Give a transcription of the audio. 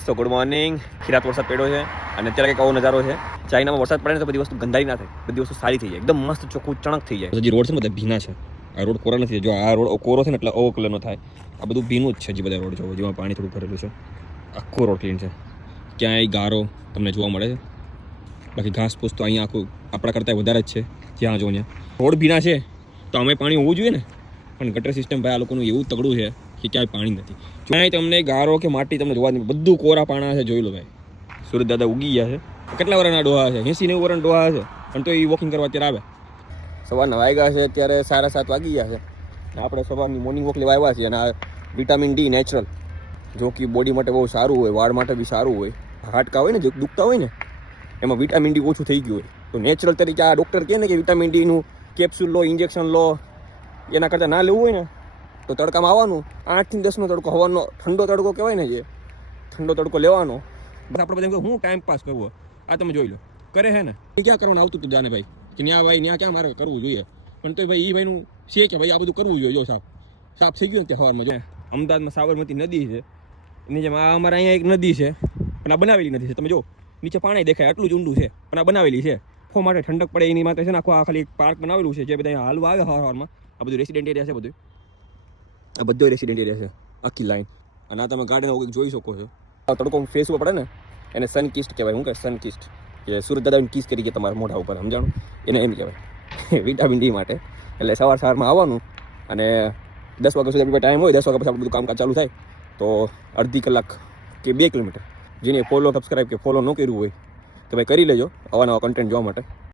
તો good morning. ખીરાત વરસાદ પડ્યો છે અને અત્યારે કંઈક આવો નજારો છે. ચાઇનામાં વરસાદ પડે ને તો બધી વસ્તુ ગંદાઈ ના થાય, બધી વસ્તુ સારી થઈ જાય, એકદમ મસ્ત ચોખ્ખું ચણક થઈ જાય. હજી રોડ છે બધા ભીના છે, આ રોડ કોરા નથી. જો આ રોડ કોરો છે ને એટલે ઓવો કલરનો થાય, આ બધું ભીનું જ છે. હજી બધા રોડ જોવો, જેમાં પાણી થોડું ભરેલું છે. આખો રોડ ક્લીન છે, ક્યાંય ગારો તમને જોવા મળે છે. બાકી ઘાસ પૂસ તો અહીંયા આખું આપણા કરતાં વધારે જ છે. જ્યાં જો ત્યાં રોડ ભીના છે તો અમે પાણી હોવું જોઈએ ને, પણ ગટર સિસ્ટમ ભાઈ આ લોકોનું એવું તગડું છે કે ક્યાંય પાણી નથી. ક્યાંય તમને ગારો કે માટી તમને જોવા નહીં, બધું કોરા પાણા છે. જોઈ લો ભાઈ, સુરત દાદા ઉગી ગયા છે. કેટલા વર્ષના ડોહા છે? 80-90 વર્ષના ડોહા છે, પણ તો એ વોકિંગ કરવા અત્યારે આવે. સવારના વાગ્યા છે અત્યારે 7:30 વાગી ગયા છે. આપણે સવારની મોર્નિંગ વોક લેવા આવ્યા છીએ. અને આ વિટામિન ડી નેચરલ, જો કે બોડી માટે બહુ સારું હોય, વાળ માટે બી સારું હોય. હાડકા હોય ને જે દુખતા હોય ને એમાં વિટામિન ડી ઓછું થઈ ગયું હોય તો નેચરલ તરીકે આ ડૉક્ટર કહે ને કે વિટામિન ડીનું કેપ્સ્યુલ લો, ઇન્જેક્શન લો. એના કરતાં ના લેવું હોય ને તો તડકામાં આવવાનું. 8 થી 10નો તડકો, હવાનો ઠંડો તડકો કહેવાય ને, જે ઠંડો તડકો લેવાનો. બસ આપણે બધા હું ટાઈમ પાસ કરવો, આ તમે જોઈ લો કરે છે ને. ક્યાં કરવાનું આવતું હતું જાને ભાઈ કે ત્યાં ભાઈ ત્યાં ક્યાં મારે કરવું જોઈએ, પણ તો ભાઈ એ ભાઈનું છે કે ભાઈ આ બધું કરવું જોઈએ. જો સાફ થઈ ગયું ને ત્યાં સવારમાં. જો અમદાવાદમાં સાબરમતી નદી છે, એની જેમ આ અમારે અહીંયા એક નદી છે, પણ આ બનાવેલી નથી છે. તમે જો નીચે પાણી દેખાય આટલું જ ઊંડું છે, પણ આ બનાવેલી છે. આખો માટે ઠંડક પડે એની માટે છે ને. આખો આ ખાલી એક પાર્ક બનાવેલું છે, જે બધા હાલવા આવે સવારમાં. આ બધું રેસિડેન્ટ એરિયા છે, બધું આ બધો રેસિડેન્ટ એરિયા છે, આખી લાઈન. અને આ તમે ગાર્ડન જોઈ શકો છો. આ તડકો ફેસ ઉપર પડે ને એને સનકિસ્ટ કહેવાય. શું કહે? સનકિસ્ટ, કે સુરત દાદાને કિસ કરી કે તમારા મોઢા ઉપર, સમજાણું? એને એમ કહેવાય વિટામિન ડી માટે. એટલે સવારમાં આવવાનું અને 10 વાગ્યા સુધી ટાઈમ હોય. 10 વાગ્યા પછી આપણું બધું કામકાજ ચાલુ થાય. તો અડધી કલાક કે 2 કિલોમીટર જેને ફોલો સબસ્ક્રાઈબ કે ફોલો ન કર્યું હોય તો ભાઈ કરી લેજો, આવા નવા કન્ટેન્ટ જોવા માટે.